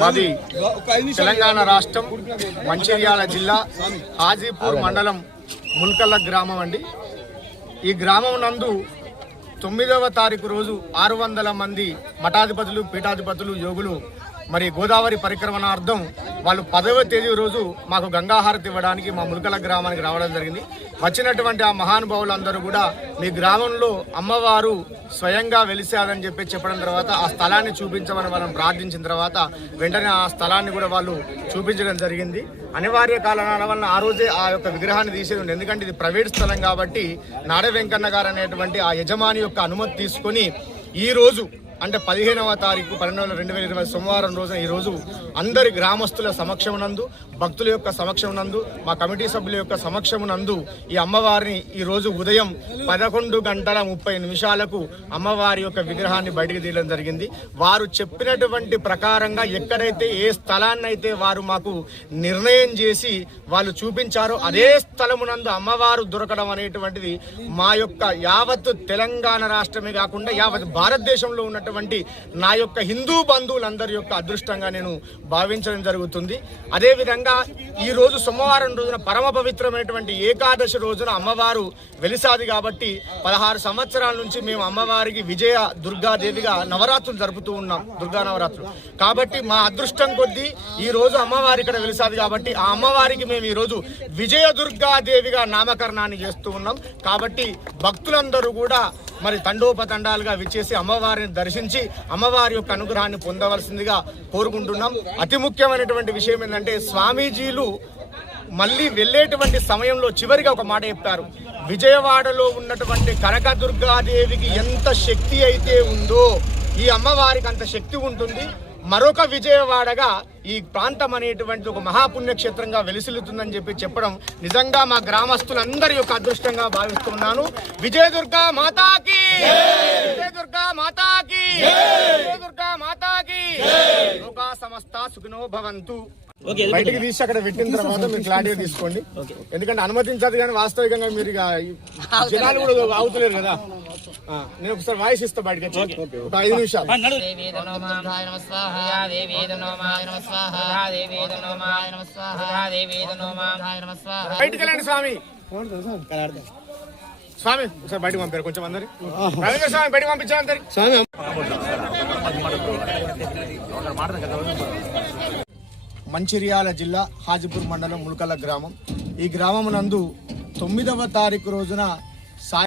మాది తెలంగాణ రాష్ట్రం మంచిర్యాల జిల్లా హాజీపూర్ మండలం ముల్కల్ల గ్రామం అండి. ఈ గ్రామం నందు తొమ్మిదవ తారీఖు రోజు ఆరు వందల మంది మఠాధిపతులు పీఠాధిపతులు యోగులు మరి గోదావరి పరిక్రమణార్థం వాళ్ళు పదవ తేదీ రోజు మాకు గంగాహారతి ఇవ్వడానికి మా ములకల గ్రామానికి రావడం జరిగింది. వచ్చినటువంటి ఆ మహానుభావులందరూ కూడా మీ గ్రామంలో అమ్మవారు స్వయంగా వెలిసారని చెప్పి చెప్పడం తర్వాత ఆ స్థలాన్ని చూపించమని మనం ప్రార్థించిన తర్వాత వెంటనే ఆ స్థలాన్ని కూడా వాళ్ళు చూపించడం జరిగింది. అనివార్య కారణాల వలన ఆ రోజే ఆ యొక్క విగ్రహాన్ని తీసేది ఎందుకంటే ఇది ప్రైవేట్ స్థలం కాబట్టి నాడ వెంకన్న గారు అనేటువంటి ఆ యజమాని యొక్క అనుమతి తీసుకొని ఈ రోజు అంటే పదిహేనవ తారీఖు పన్నెండవ రెండు వేల ఇరవై సోమవారం రోజున ఈ రోజు అందరి గ్రామస్తుల సమక్షమునందు భక్తుల యొక్క సమక్షమునందు మా కమిటీ సభ్యుల యొక్క సమక్షమునందు ఈ అమ్మవారిని ఈ రోజు ఉదయం పదకొండు గంటల ముప్పై నిమిషాలకు అమ్మవారి యొక్క విగ్రహాన్ని బయటికి తీయడం జరిగింది. వారు చెప్పినటువంటి ప్రకారంగా ఎక్కడైతే ఏ స్థలాన్ని అయితే వారు మాకు నిర్ణయం చేసి వాళ్ళు చూపించారో అదే స్థలమునందు అమ్మవారు దొరకడం అనేటువంటిది మా యొక్క యావత్ తెలంగాణ రాష్ట్రమే కాకుండా యావత్ భారతదేశంలో ఉన్నటువంటి నా యొక్క హిందూ బంధువులందరి యొక్క అదృష్టంగా నేను భావించడం జరుగుతుంది. అదేవిధంగా ఈరోజు సోమవారం రోజున పరమ పవిత్రమైనటువంటి ఏకాదశి రోజున అమ్మవారు వెలిసాది కాబట్టి పదహారు సంవత్సరాల నుంచి మేము అమ్మవారికి విజయ దుర్గాదేవిగా నవరాత్రులు జరుపుతూ ఉన్నాం దుర్గా నవరాత్రులు. కాబట్టి మా అదృష్టం కొద్దీ ఈ రోజు అమ్మవారి ఇక్కడ వెలిసాది కాబట్టి ఆ అమ్మవారికి మేము ఈ రోజు విజయ దుర్గాదేవిగా నామకరణాన్ని చేస్తూ ఉన్నాం. కాబట్టి భక్తులందరూ కూడా మరి తండోపతండాలుగా విచ్చేసి అమ్మవారిని దర్శించి అమ్మవారి యొక్క అనుగ్రహాన్ని పొందవలసిందిగా కోరుకుంటున్నాం. అతి ముఖ్యమైనటువంటి విషయం ఏంటంటే స్వామీజీలు మళ్ళీ వెళ్ళేటువంటి సమయంలో చివరిగా ఒక మాట చెప్తారు. విజయవాడలో ఉన్నటువంటి కనకదుర్గాదేవికి ఎంత శక్తి అయితే ఉందో ఈ అమ్మవారికి అంత శక్తి ఉంటుంది. మరొక విజయవాడగా ఈ ప్రాంతం అనేటువంటి ఒక మహాపుణ్యక్షేత్రంగా వెలిసిల్లుతుందని చెప్పి చెప్పడం నిజంగా మా గ్రామస్తులందరి యొక్క అదృష్టంగా భావిస్తున్నాను విజయదుర్గా మాతాకి! విజయదుర్గా మాతాకి! విజయదుర్గా మాతాకి! లోకా సమస్త సుఖినో భవంతు. బయటికి తీసి అక్కడ పెట్టిన తర్వాత మీరు క్లారిటీగా తీసుకోండి. ఎందుకంటే అనుమతించదు కానీ వాస్తవికంగా మీరు జనాలు కూడా ఆగుతలేరు కదా. నేను ఒకసారి వాయిస్ ఇస్తా బయటకి వచ్చి. ఒక ఐదు నిమిషాలు. దేవీ నమః నమ స్వాహ. యా దేవీ నమః నమ స్వాహ. యా దేవీ నమః నమ స్వాహ. యా దేవీ నమః నమ స్వాహ. బయటికి వెళ్ళండి స్వామి. స్వామి ఒకసారి బయటకు పంపారు కొంచెం అందరి రవీంద్ర స్వామి బయటకు పంపించాలి అందరి స్వామి మంచిర్యాల జిల్లా హాజీపూర్ మండలం ములకల గ్రామం. ఈ గ్రామం నందు తొమ్మిదవ తారీఖు రోజున సాయ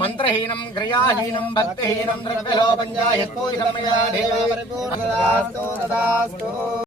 మంత్రహీనం గ్రయాహీనం భక్తిహీనం ద్రవ్యలోపంజాయత్పూజితమయా దేవ